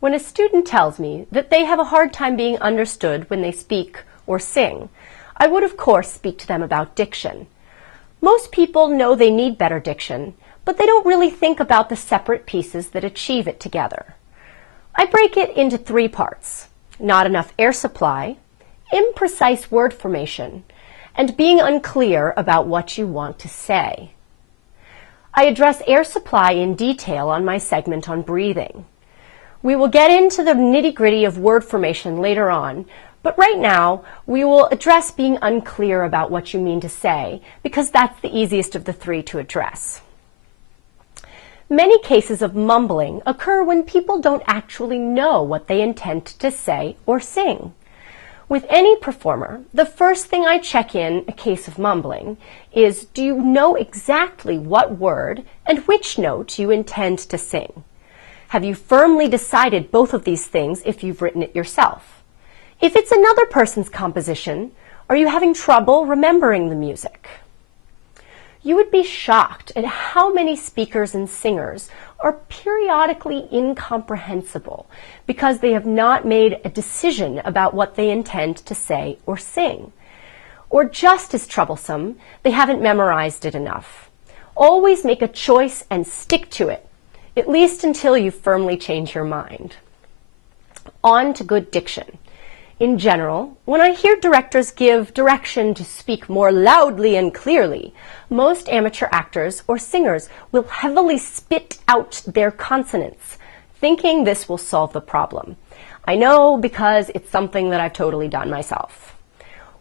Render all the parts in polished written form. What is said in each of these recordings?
When a student tells me that they have a hard time being understood when they speak or sing, I would of course speak to them about diction. Most people know they need better diction, but they don't really think about the separate pieces that achieve it together. I break it into 3 parts: not enough air supply, imprecise word formation, and being unclear about what you want to say. I address air supply in detail on my segment on breathing. We will get into the nitty-gritty of word formation later on, but right now we will address being unclear about what you mean to say, because that's the easiest of the 3 to address. Many cases of mumbling occur when people don't actually know what they intend to say or sing. With any performer, the first thing I check in a case of mumbling is, do you know exactly what word and which note you intend to sing? Have you firmly decided both of these things if you've written it yourself? If it's another person's composition, are you having trouble remembering the music? You would be shocked at how many speakers and singers are periodically incomprehensible because they have not made a decision about what they intend to say or sing. Or just as troublesome, they haven't memorized it enough. Always make a choice and stick to it, at least until you firmly change your mind. On to good diction. In general, when I hear directors give direction to speak more loudly and clearly, most amateur actors or singers will heavily spit out their consonants, thinking this will solve the problem. I know because it's something that I've totally done myself.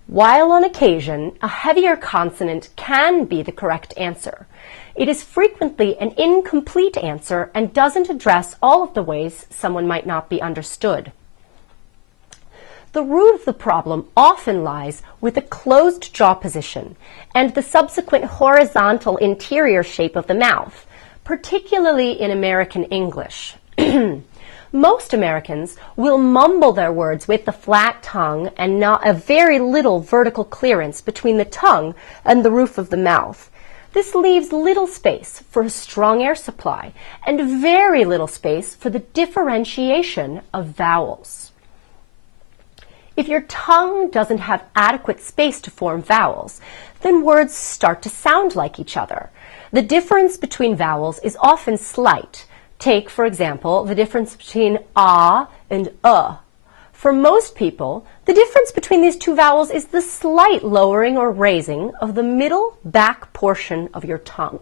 While on occasion, a heavier consonant can be the correct answer, it is frequently an incomplete answer and doesn't address all of the ways someone might not be understood. The root of the problem often lies with the closed jaw position and the subsequent horizontal interior shape of the mouth, particularly in American English. Most Americans will mumble their words with the flat tongue and not a very little vertical clearance between the tongue and the roof of the mouth. This leaves little space for a strong air supply and very little space for the differentiation of vowels. If your tongue doesn't have adequate space to form vowels, then words start to sound like each other. The difference between vowels is often slight. Take, for example, the difference between ah and For most people, the difference between these 2 vowels is the slight lowering or raising of the middle back portion of your tongue.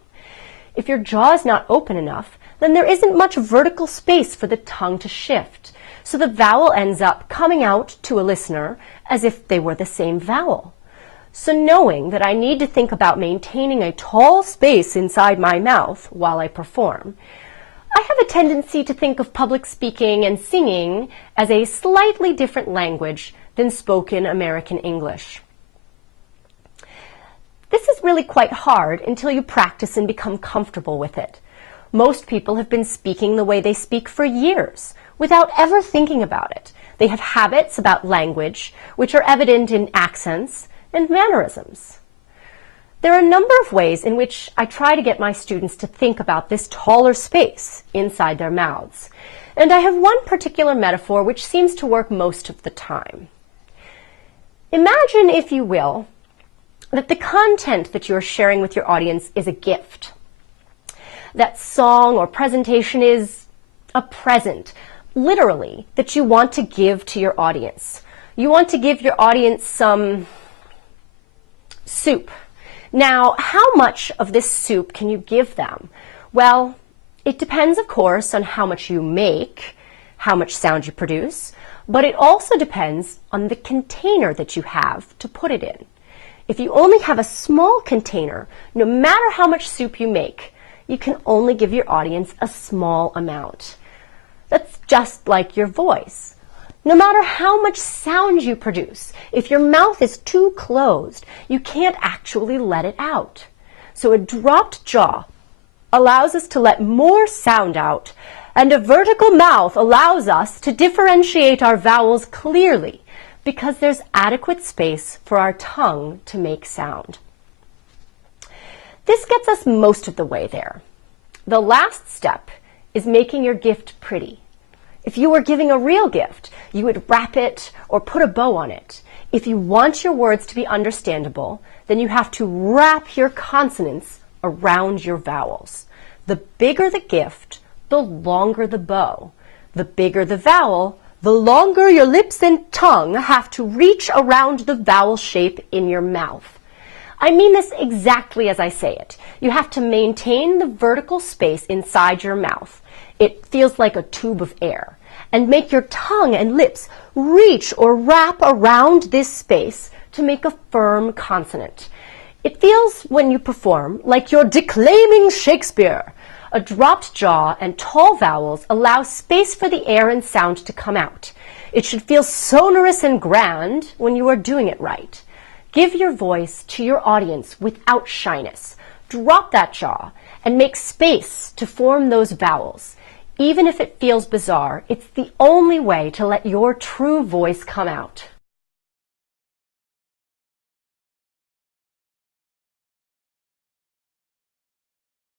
If your jaw is not open enough, then there isn't much vertical space for the tongue to shift. So the vowel ends up coming out to a listener as if they were the same vowel. So knowing that I need to think about maintaining a tall space inside my mouth while I perform, I have a tendency to think of public speaking and singing as a slightly different language than spoken American English. This is really quite hard until you practice and become comfortable with it. Most people have been speaking the way they speak for years, without ever thinking about it. They have habits about language, which are evident in accents and mannerisms. There are a number of ways in which I try to get my students to think about this taller space inside their mouths. And I have one particular metaphor which seems to work most of the time. Imagine, if you will, that the content that you are sharing with your audience is a gift. That song or presentation is a present, literally, that you want to give to your audience. You want to give your audience some soup. Now, how much of this soup can you give them? Well, it depends, of course, on how much you make, how much sound you produce, but it also depends on the container that you have to put it in. If you only have a small container, no matter how much soup you make, you can only give your audience a small amount. That's just like your voice. No matter how much sound you produce, if your mouth is too closed, you can't actually let it out. So a dropped jaw allows us to let more sound out, and a vertical mouth allows us to differentiate our vowels clearly because there's adequate space for our tongue to make sound. This gets us most of the way there. The last step is making your gift pretty. If you were giving a real gift, you would wrap it or put a bow on it. If you want your words to be understandable, then you have to wrap your consonants around your vowels. The bigger the gift, the longer the bow. The bigger the vowel, the longer your lips and tongue have to reach around the vowel shape in your mouth. I mean this exactly as I say it. You have to maintain the vertical space inside your mouth. It feels like a tube of air. And make your tongue and lips reach or wrap around this space to make a firm consonant. It feels, when you perform, like you're declaiming Shakespeare. A dropped jaw and tall vowels allow space for the air and sound to come out. It should feel sonorous and grand when you are doing it right. Give your voice to your audience without shyness. Drop that jaw and make space to form those vowels. Even if it feels bizarre, it's the only way to let your true voice come out.